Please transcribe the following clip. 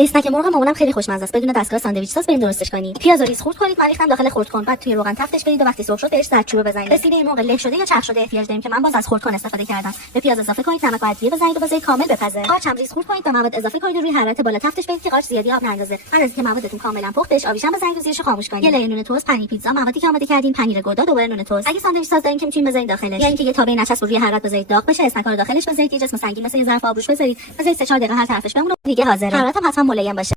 اسنک مرغ مامانم خیلی خوشمزه است. بدون دستگاه ساندویچ سس بریم درستش کنیم. پیاز رو ریز خرد کنید، من ریختم داخل خردکن. بعد توی روغن تفتش بدید و وقتی سرخ شد بهش زردچوبه بزنید. رسیده مرغ له شده یا چرخ شده احتیاج داریم که من باز از خردکن استفاده کردم. به پیاز اضافه کنید، نمک و ادویه بزنید و بذارید کامل بپزه. قارچ هم ریز خرد کنید و مواد اضافه کنید و روی حرارت بالا تفتش بدید که قارچ زیادی آب نندازه. بعد از اینکه موادتون کاملا پخت بهش آبیشم بزنید و زیرش خاموش کنید. یه لایه نون تست، پنیر پیتزا، موادی که آماده کردین، پنیر گودا، دوباره نون تست. اگه ساندویچ ساز دارین که میتونید بذارید داخلش. یا اینکه یه تابه نچسب روی حرارت بذارید داغ بشه، اسنک‌ها رو داخلش بذارید، یه جسم سنگین مثل یه ظرف آبروش بذارید 3-4 دقیقه هر طرفش بمونه دیگه حاضره. حرارت هم حتما ملایم باشه.